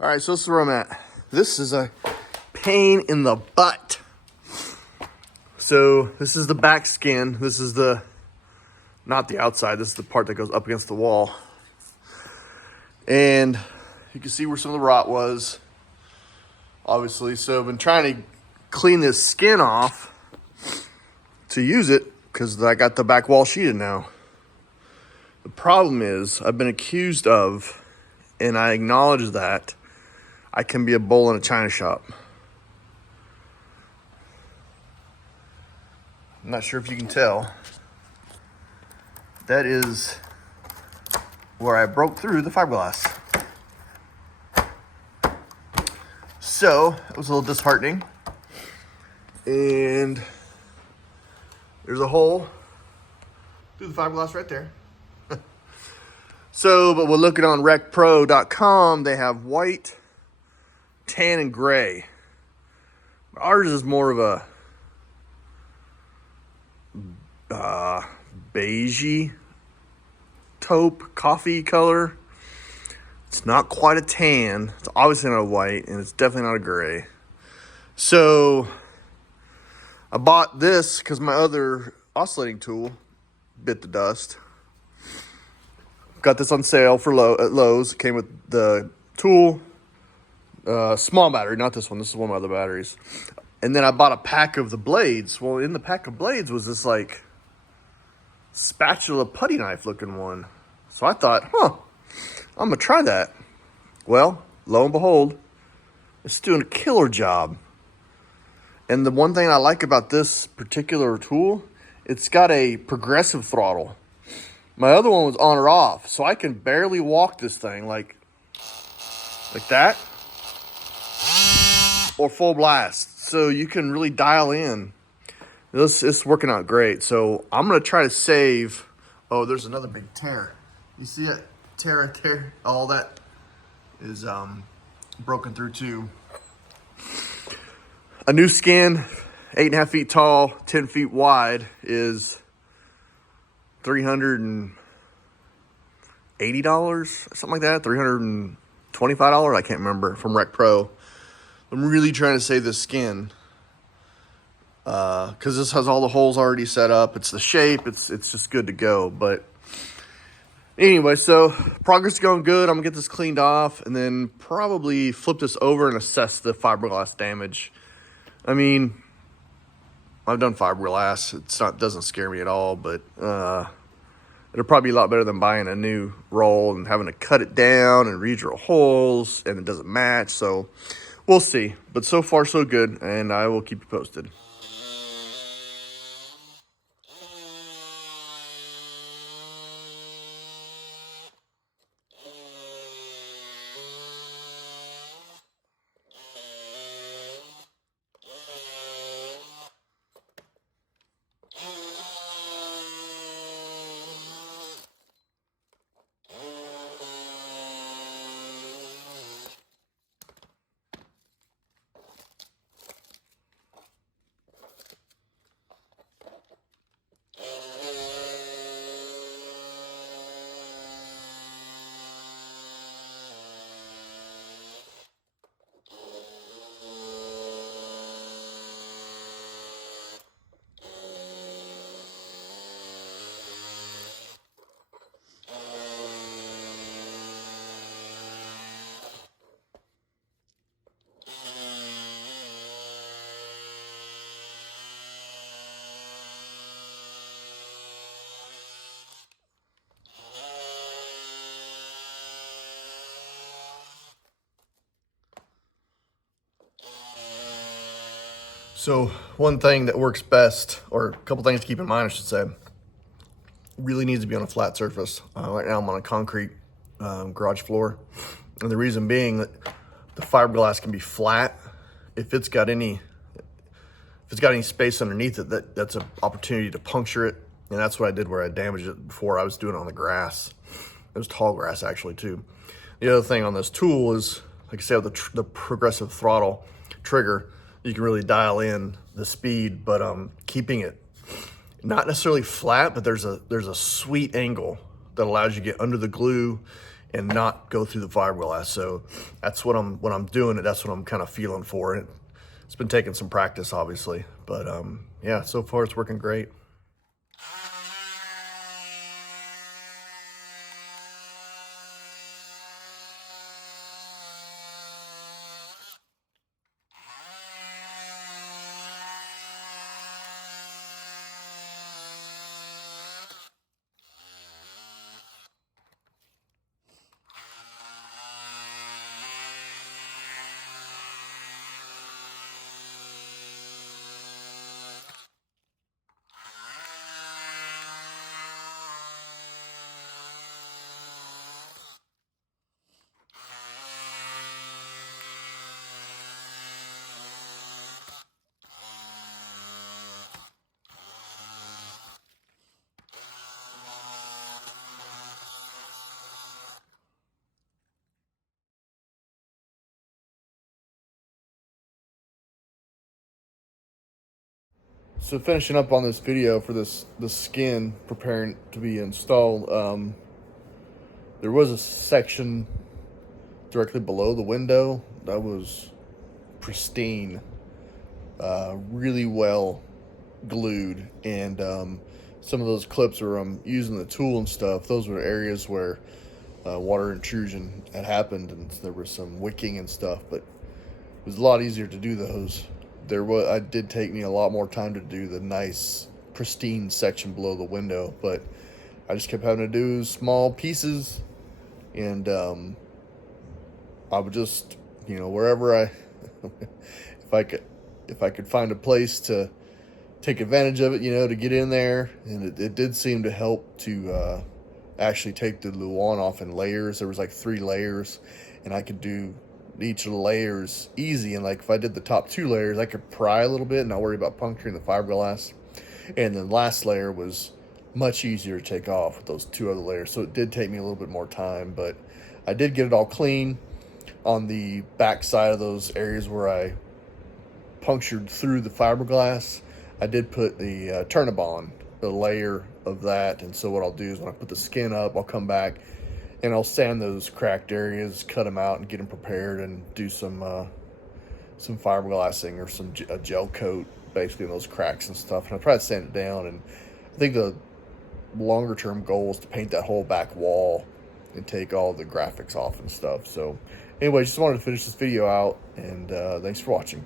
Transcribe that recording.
All right, so this is where I'm at. This is a pain in the butt. So this is the back skin. This is not the outside. This is the part that goes up against the wall. And you can see where some of the rot was, obviously. So I've been trying to clean this skin off to use it because I got the back wall sheeted now. The problem is I've been accused of, and I acknowledge that, I can be a bull in a china shop. I'm not sure if you can tell. That is where I broke through the fiberglass. So it was a little disheartening. And there's a hole through the fiberglass right there. So, but we're looking on recpro.com. They have white, tan, and gray. Ours is more of a beigey taupe coffee color. It's not quite a tan. It's obviously not a white, and it's definitely not a gray. So I bought this because my other oscillating tool bit the dust. Got this on sale for at Lowe's. It came with the tool, small battery, not this one. This is one of my other batteries. And then I bought a pack of the blades. Well, in the pack of blades was this like spatula putty knife looking one. So I thought, I'm gonna try that. Well, lo and behold, it's doing a killer job. And the one thing I like about this particular tool, it's got a progressive throttle. My other one was on or off, so I can barely walk this thing like that, or full blast. So you can really dial in. It's working out great. So I'm gonna try to save. Oh, there's another big tear. You see it? Tear right there. All that is broken through too. A new skin, 8.5 feet tall, 10 feet wide, is $380, something like that. $325, I can't remember, from Rec Pro. I'm really trying to save this skin because this has all the holes already set up. It's the shape. It's just good to go. But anyway, so progress is going good. I'm gonna get this cleaned off and then probably flip this over and assess the fiberglass damage. I mean, I've done fiberglass. Doesn't scare me at all, but it'll probably be a lot better than buying a new roll and having to cut it down and redrill holes and it doesn't match. So we'll see. But so far so good, and I will keep you posted. So one thing that works best, or a couple things to keep in mind, I should say, really needs to be on a flat surface. Right now I'm on a concrete garage floor. And the reason being that the fiberglass can be flat. If it's got any space underneath it, that's an opportunity to puncture it. And that's what I did where I damaged it before. I was doing it on the grass. It was tall grass actually too. The other thing on this tool is, like I said, with the progressive throttle trigger, you can really dial in the speed, but keeping it not necessarily flat, but there's a sweet angle that allows you to get under the glue and not go through the fiberglass. So that's what I'm doing. That's what I'm kind of feeling for it. It's been taking some practice, obviously, but yeah, so far it's working great. So finishing up on this video for this skin preparing to be installed, there was a section directly below the window that was pristine, really well glued, and some of those clips where I'm using the tool and stuff, those were areas where water intrusion had happened, and there was some wicking and stuff, but it was a lot easier to do those. It did take me a lot more time to do the nice pristine section below the window, but I just kept having to do small pieces, and I would just, wherever if I could find a place to take advantage of it, to get in there, and it did seem to help to actually take the Luan off in layers. There was like 3 layers, and I could do each of the layers easy, and like if I did the top 2 layers, I could pry a little bit and not worry about puncturing the fiberglass, and the last layer was much easier to take off with those 2 other layers. So it did take me a little bit more time, but I did get it all clean. On the back side of those areas where I punctured through the fiberglass, I did put the Turnabond, the layer of that, and so what I'll do is when I put the skin up, I'll come back and I'll sand those cracked areas, cut them out, and get them prepared, and do some fiberglassing or a gel coat, basically, in those cracks and stuff. And I'll try to sand it down. And I think the longer term goal is to paint that whole back wall and take all the graphics off and stuff. So, anyway, just wanted to finish this video out, and thanks for watching.